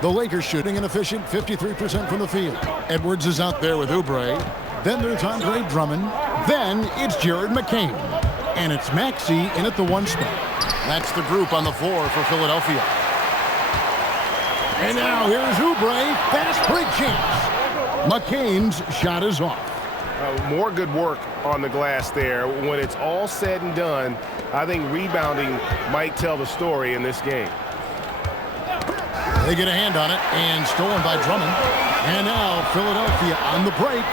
The Lakers shooting an efficient 53% from the field. Edwards is out there with Oubre. Then there's Andre Drummond. Then it's Jared McCain. And it's Maxey in at the 1 spot. That's the group on the floor for Philadelphia. And now here's Oubre. Fast break chance. McCain's shot is off. More good work on the glass there. When it's all said and done, I think rebounding might tell the story in this game. They get a hand on it, and stolen by Drummond. And now Philadelphia on the break,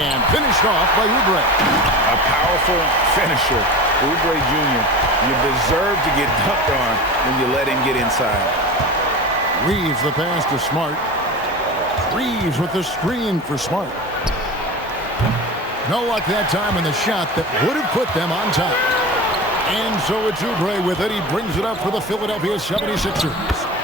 and finished off by Oubre. A powerful finisher, Oubre Jr. You deserve to get dunked on when you let him get inside. Reeves the pass to Smart. Reeves with the screen for Smart. No luck that time in the shot that would have put them on top. And so it's Oubre with it. He brings it up for the Philadelphia 76ers.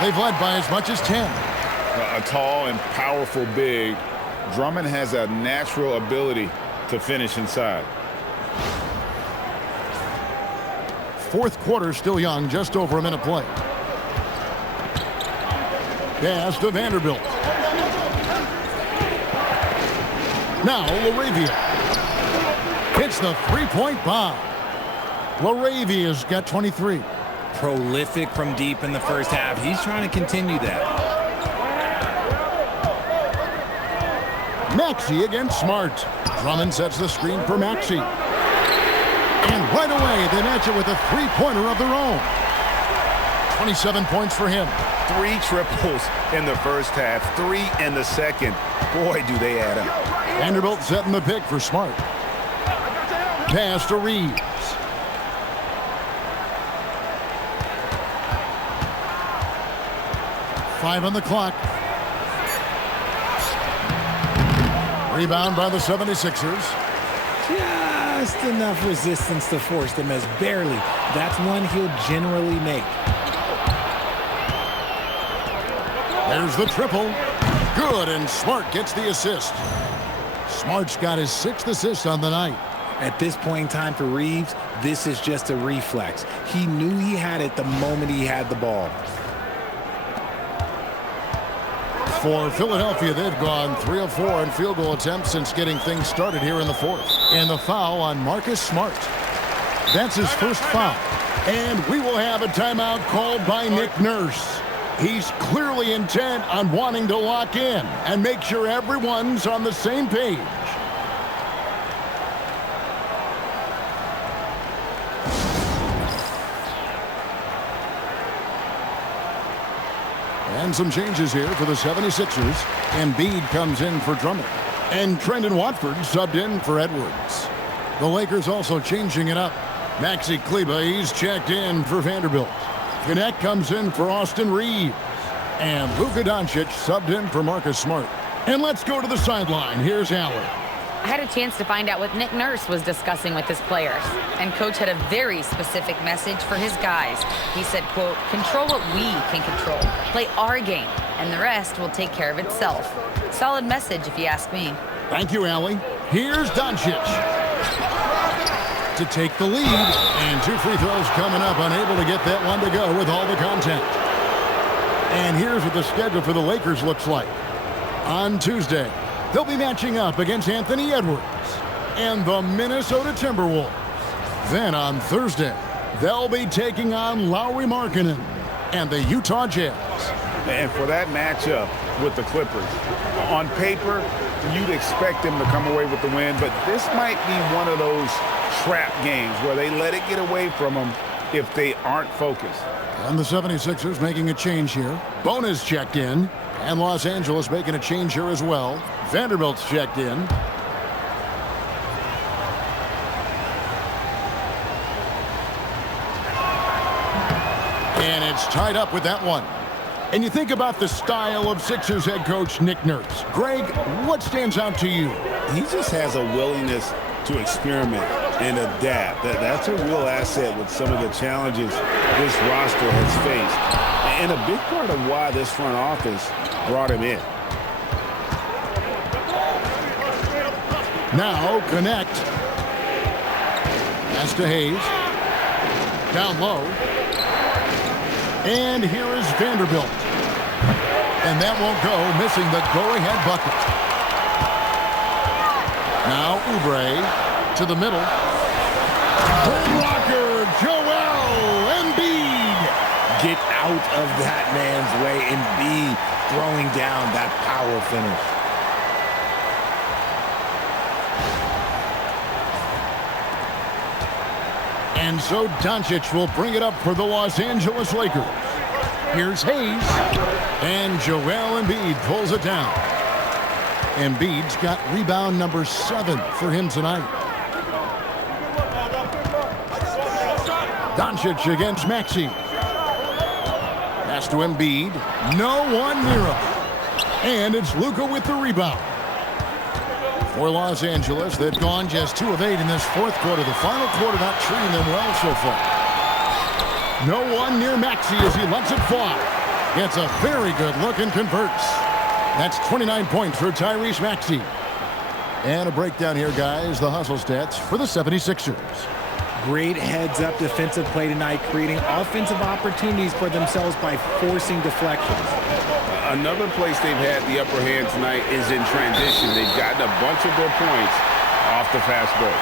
They've led by as much as 10. A tall and powerful big. Drummond has a natural ability to finish inside. Fourth quarter still young, just over a minute play. Pass to Vanderbilt. Now LaRavia hits the three-point bomb. LaRavia's got 23. Prolific from deep in the first half. He's trying to continue that. Maxey against Smart. Drummond sets the screen for Maxey. And right away, they match it with a three-pointer of their own. 27 points for him. 3 triples in the first half, 3 in the second. Boy, do they add up. Vanderbilt setting the pick for Smart. Pass to Reeves. Five on the clock. Rebound by the 76ers. Just enough resistance to force them as barely. That's one he'll generally make. There's the triple. Good, and Smart gets the assist. Smart's got his 6th assist on the night. At this point in time for Reeves, this is just a reflex. He knew he had it the moment he had the ball. For Philadelphia, they've gone 3 of 4 in field goal attempts since getting things started here in the fourth. And the foul on Marcus Smart. That's his first foul. And we will have a timeout called by Nick Nurse. He's clearly intent on wanting to lock in and make sure everyone's on the same page. And some changes here for the 76ers. Embiid comes in for Drummond. And Trendon Watford subbed in for Edwards. The Lakers also changing it up. Maxi Kleber, he's checked in for Vanderbilt. Connect comes in for Austin Reeves. And Luka Doncic subbed in for Marcus Smart. And let's go to the sideline. Here's Allen. I had a chance to find out what Nick Nurse was discussing with his players. And Coach had a very specific message for his guys. He said, quote, control what we can control. Play our game, and the rest will take care of itself. Solid message, if you ask me. Thank you, Allie. Here's Doncic to take the lead. And 2 free throws coming up, unable to get that one to go with all the contact. And here's what the schedule for the Lakers looks like. On Tuesday, they'll be matching up against Anthony Edwards and the Minnesota Timberwolves. Then on Thursday, they'll be taking on Lauri Markkanen and the Utah Jazz. And for that matchup with the Clippers, on paper, you'd expect them to come away with the win, but this might be one of those trap games where they let it get away from them if they aren't focused. And the 76ers making a change here. Bonus checked in. And Los Angeles making a change here as well. Vanderbilt's checked in. And it's tied up with that one. And you think about the style of Sixers head coach Nick Nurse. Greg, what stands out to you? He just has a willingness to experiment and adapt. That's a real asset with some of the challenges this roster has faced. And a big part of why this front office brought him in. Now connect. Pass to Hayes. Down low. And here is Vanderbilt. And that won't go, missing the go-ahead bucket. Now Oubre to the middle. Blocker, Joel Embiid. Get out of that man's way. Embiid throwing down that power finish. And so Doncic will bring it up for the Los Angeles Lakers. Here's Hayes. And Joel Embiid pulls it down. Embiid's got rebound number 7 for him tonight. Doncic against Maxey. Pass to Embiid. No one near him. And it's Luka with the rebound. For Los Angeles, they've gone just 2 of 8 in this fourth quarter. The final quarter not treating them well so far. No one near Maxey as he lets it fly. Gets a very good look and converts. That's 29 points for Tyrese Maxey. And a breakdown here, guys. The hustle stats for the 76ers. Great heads-up defensive play tonight, creating offensive opportunities for themselves by forcing deflections. Another place they've had the upper hand tonight is in transition. They've gotten a bunch of their points off the fast break.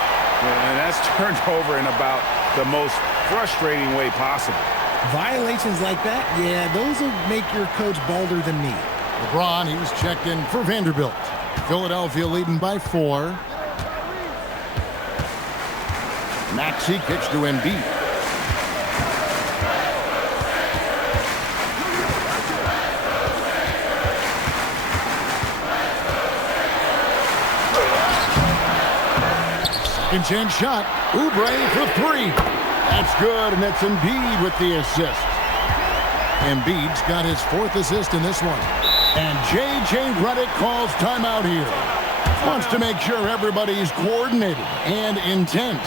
And that's turned over in about the most frustrating way possible. Violations like that, yeah, those will make your coach bolder than me. LeBron, he's checked in for Vanderbilt. Philadelphia leading by 4. Maxey kicks to Embiid. Second chance shot. Oubre for 3. That's good, and that's Embiid with the assist. Embiid's got his 4th assist in this one. And J.J. Redick calls timeout here. Wants to make sure everybody's coordinated and intent.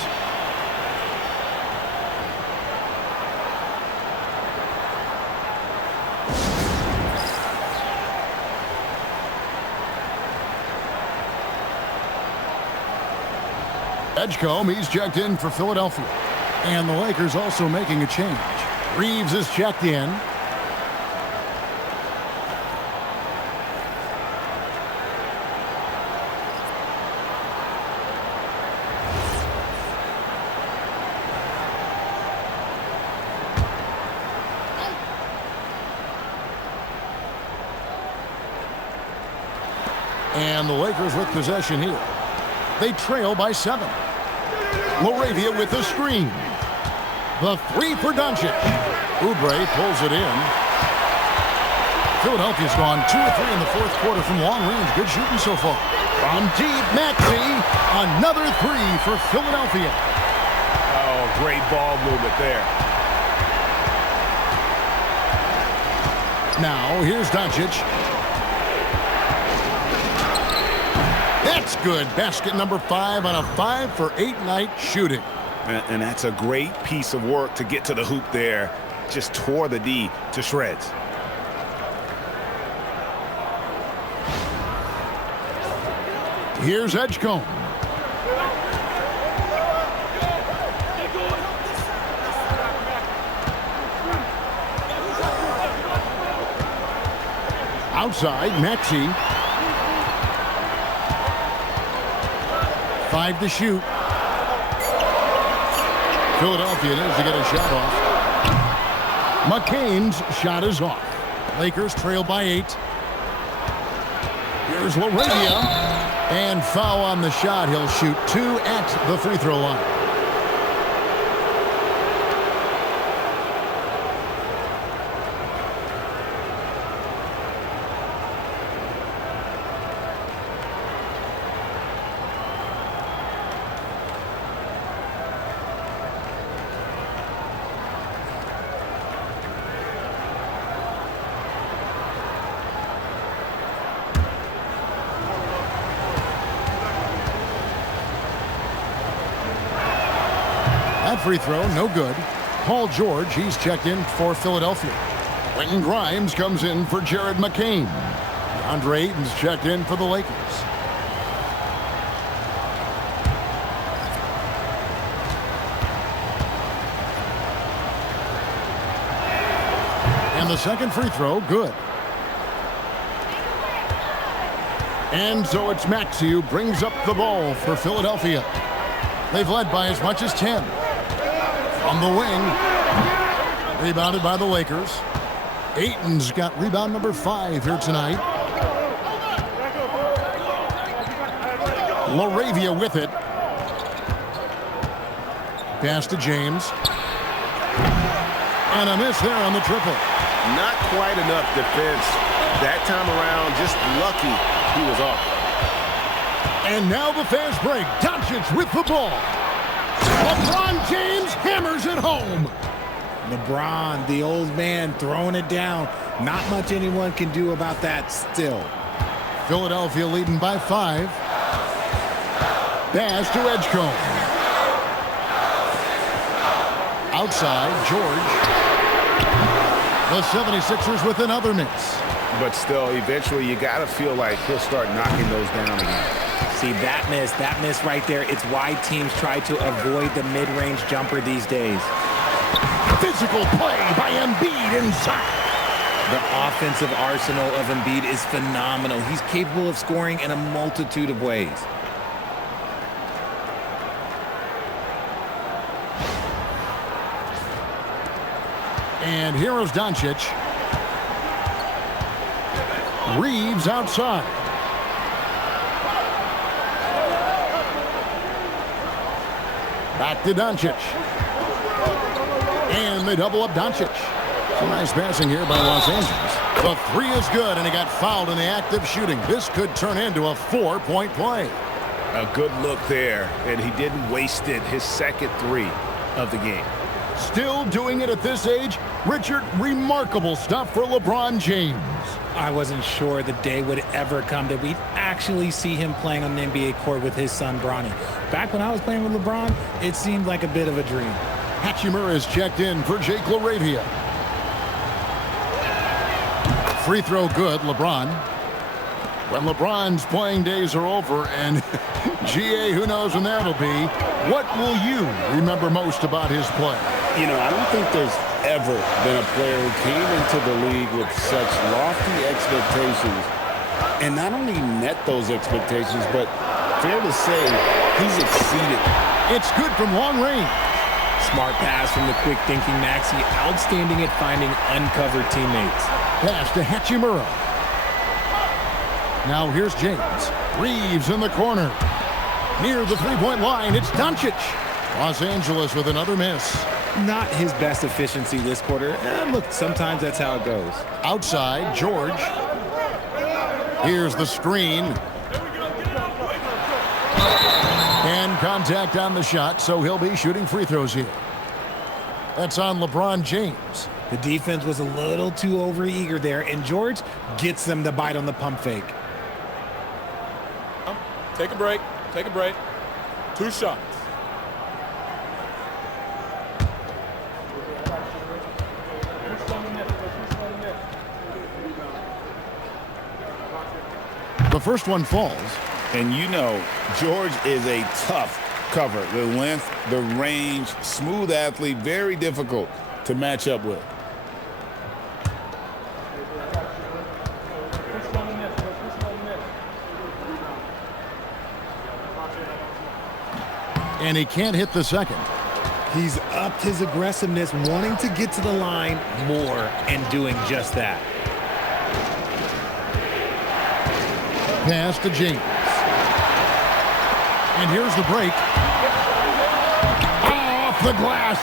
Edgecombe, he's checked in for Philadelphia. And the Lakers also making a change. Reeves is checked in. And the Lakers with possession here. They trail by 7. Laravia with the screen. The 3 for Doncic. Oubre pulls it in. Philadelphia's gone 2 of 3 in the fourth quarter from long range. Good shooting so far. From deep, Maxey. Another 3 for Philadelphia. Oh, great ball movement there. Now, here's Doncic. That's good. Basket number 5 on a 5 for 8 night shooting. And that's a great piece of work to get to the hoop there. Just tore the D to shreds. Here's Edgecombe. Outside, Maxey. 5 to shoot. Philadelphia needs to get a shot off. McCain's shot is off. Lakers trail by 8. Here's Laravia. And foul on the shot. He'll shoot 2 at the free throw line. That free throw, no good. Paul George, he's checked in for Philadelphia. Quentin Grimes comes in for Jared McCain. DeAndre Ayton's checked in for the Lakers. And the second free throw, good. And so it's Maxey who brings up the ball for Philadelphia. They've led by as much as 10. From the wing, rebounded by the Lakers. Ayton's got rebound number 5 here tonight. LaRavia with it. Pass to James. And a miss there on the triple. Not quite enough defense that time around. Just lucky he was off. And now the fast break. Doncic with the ball. LeBron James hammers it home. LeBron, the old man, throwing it down. Not much anyone can do about that still. Philadelphia leading by 5. Pass to Edgecombe. Outside, George. The 76ers with another miss. But still, eventually, you got to feel like he'll start knocking those down again. See, that miss right there, it's why teams try to avoid the mid-range jumper these days. Physical play by Embiid inside. The offensive arsenal of Embiid is phenomenal. He's capable of scoring in a multitude of ways. And here is Doncic. Reeves outside. Back to Doncic. And they double up Doncic. Some nice passing here by Los Angeles. The 3 is good, and he got fouled in the act of shooting. This could turn into a 4-point play. A good look there, and he didn't waste it. His second 3 of the game. Still doing it at this age. Richard, remarkable stuff for LeBron James. I wasn't sure the day would ever come that we'd actually see him playing on the NBA court with his son, Bronny. Back when I was playing with LeBron, it seemed like a bit of a dream. Hachimura is checked in for Jake LaRavia. Free throw good, LeBron. When LeBron's playing days are over, and GA, who knows when that'll be, what will you remember most about his play? You know, I don't think there's ever been a player who came into the league with such lofty expectations and not only met those expectations, but fair to say, he's exceeded. It's good from long range. Smart pass from the quick-thinking Maxey. Outstanding at finding uncovered teammates. Pass to Hachimura. Now here's James. Reeves in the corner. Near the three-point line, it's Doncic. Los Angeles with another miss. Not his best efficiency this quarter. Look, sometimes that's how it goes. Outside, George. Here's the screen. And contact on the shot, so he'll be shooting free throws here. That's on LeBron James. The defense was a little too overeager there, and George gets them to bite on the pump fake. Take a break. Take a break. 2 shots. The first one falls. And you know, George is a tough cover. The length, the range, smooth athlete, very difficult to match up with. And he can't hit the second. He's upped his aggressiveness, wanting to get to the line more and doing just that. Pass to James. And here's the break. Off the glass.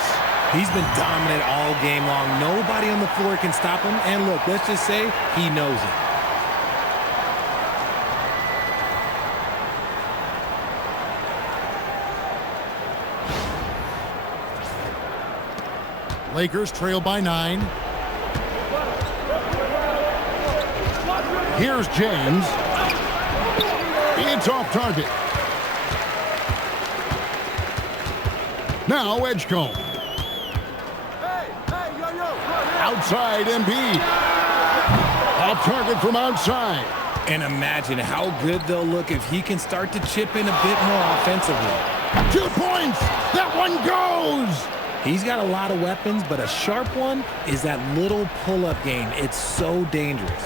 He's been dominant all game long. Nobody on the floor can stop him. And look, let's just say he knows it. Lakers trail by 9. Here's James. It's off target. Now Edgecombe. Outside Embiid. Off target from outside. And imagine how good they'll look if he can start to chip in a bit more offensively. 2 points. That one goes. He's got a lot of weapons, but a sharp one is that little pull-up game. It's so dangerous.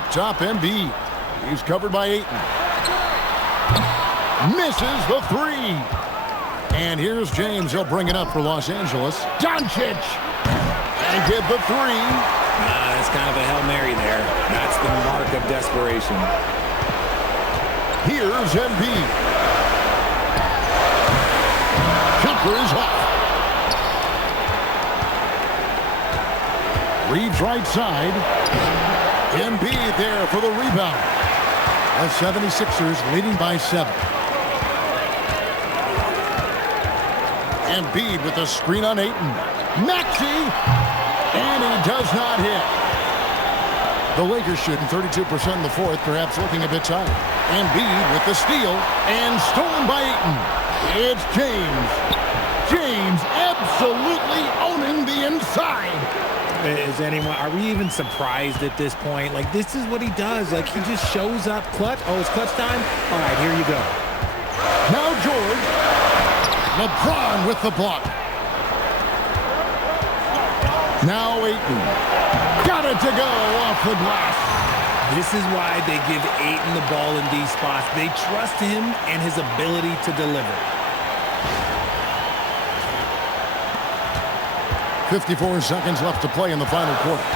Up top, Embiid. He's covered by Ayton. Misses the three. And here's James. He'll bring it up for Los Angeles. Doncic. And get the three. That's kind of a Hail Mary there. That's the mark of desperation. Here's Embiid. Jumper is off. Reeves right side. Embiid there for the rebound. The 76ers leading by 7. Embiid with the screen on Ayton. Maxey. And he does not hit. The Lakers shooting 32% in the fourth, perhaps looking a bit tired. Embiid with the steal and stolen by Ayton. It's James. James absolutely owning the inside. Are we even surprised at this point? Like, this is what he does. Like, he just shows up clutch. Oh, it's clutch time? All right, here you go. Now George. LeBron with the block. Now Ayton. Got it to go off the glass. This is why they give Ayton the ball in these spots. They trust him and his ability to deliver. 54 seconds left to play in the final quarter.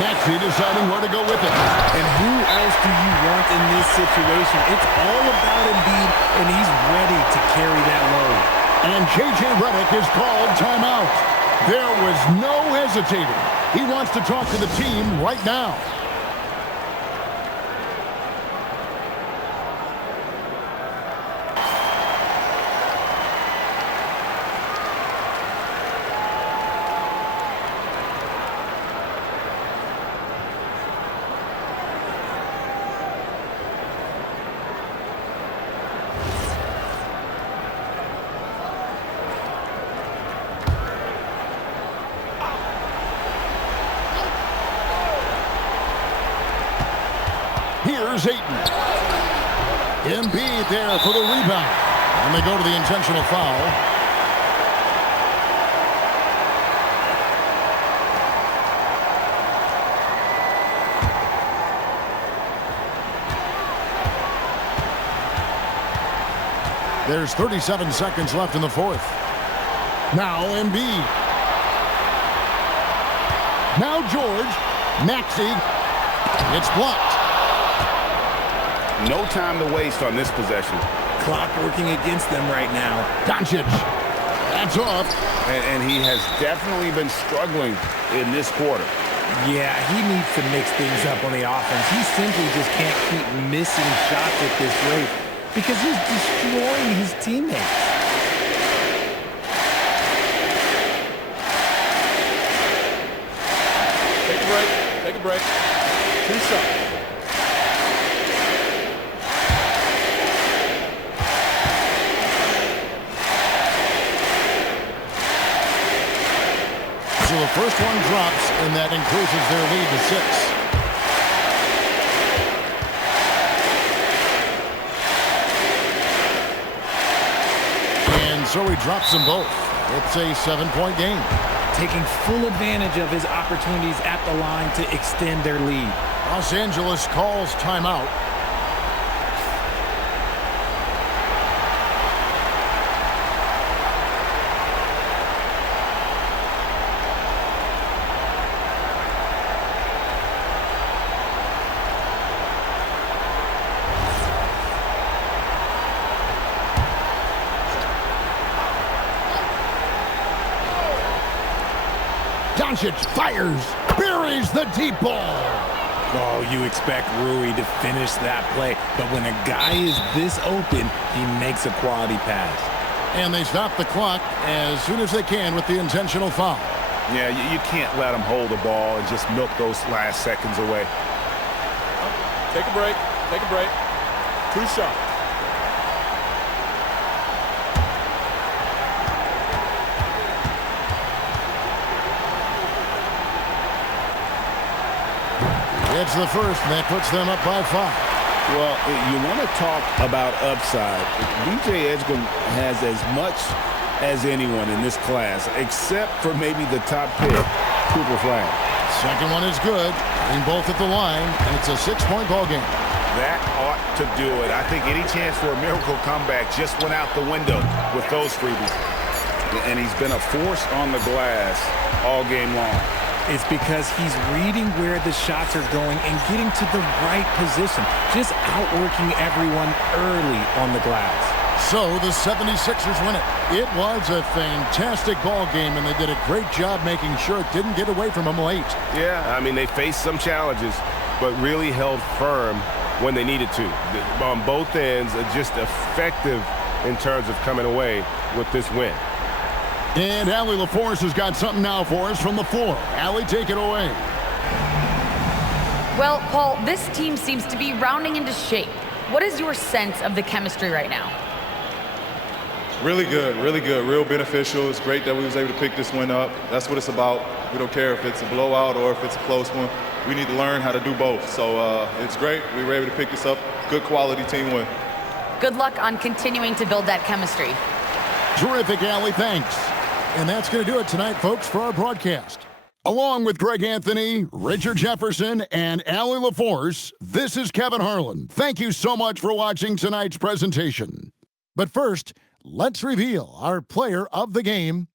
Maxey deciding where to go with it. And who else do you want in this situation? It's all about Embiid, and he's ready to carry that load. And J.J. Redick is called timeout. There was no hesitating. He wants to talk to the team right now. Here's Ayton. Embiid there for the rebound. And they go to the intentional foul. There's 37 seconds left in the fourth. Now Embiid. Now George. Maxey. It's blocked. No time to waste on this possession. Clock working against them right now. Doncic. That's off. And he has definitely been struggling in this quarter. Yeah, he needs to mix things up on the offense. He simply just can't keep missing shots at this rate because he's destroying his teammates. Take a break. Take a break. 2 shots. So the first one drops, and that increases their lead to 6. And so he drops them both. It's a 7-point game. Taking full advantage of his opportunities at the line to extend their lead. Los Angeles calls timeout. Doncic fires, buries the deep ball. Oh, you expect Rui to finish that play, but when a guy is this open, he makes a quality pass. And they stop the clock as soon as they can with the intentional foul. Yeah, you can't let them hold the ball and just milk those last seconds away. Take a break. Take a break. 2 shots. It's the first, and that puts them up by 5. Well, you want to talk about upside. DJ Edgecombe has as much as anyone in this class, except for maybe the top pick. Cooper flag. Second one is good. Getting both at the line, and it's a 6-point ball game. That ought to do it. I think any chance for a miracle comeback just went out the window with those freebies. And he's been a force on the glass all game long. It's because he's reading where the shots are going and getting to the right position, just outworking everyone early on the glass. So the 76ers win it. It was a fantastic ball game, and they did a great job making sure it didn't get away from them late. Yeah, I mean, they faced some challenges, but really held firm when they needed to. On both ends, just effective in terms of coming away with this win. And Allie LaForce has got something now for us from the floor. Allie, take it away. Well, Paul, this team seems to be rounding into shape. What is your sense of the chemistry right now? Really good, real beneficial. It's great that we was able to pick this one up. That's what it's about. We don't care if it's a blowout or if it's a close one. We need to learn how to do both. So it's great. We were able to pick this up. Good quality team win. Good luck on continuing to build that chemistry. Terrific, Allie. Thanks. And that's going to do it tonight, folks, for our broadcast. Along with Greg Anthony, Richard Jefferson, and Allie LaForce, this is Kevin Harlan. Thank you so much for watching tonight's presentation. But first, let's reveal our player of the game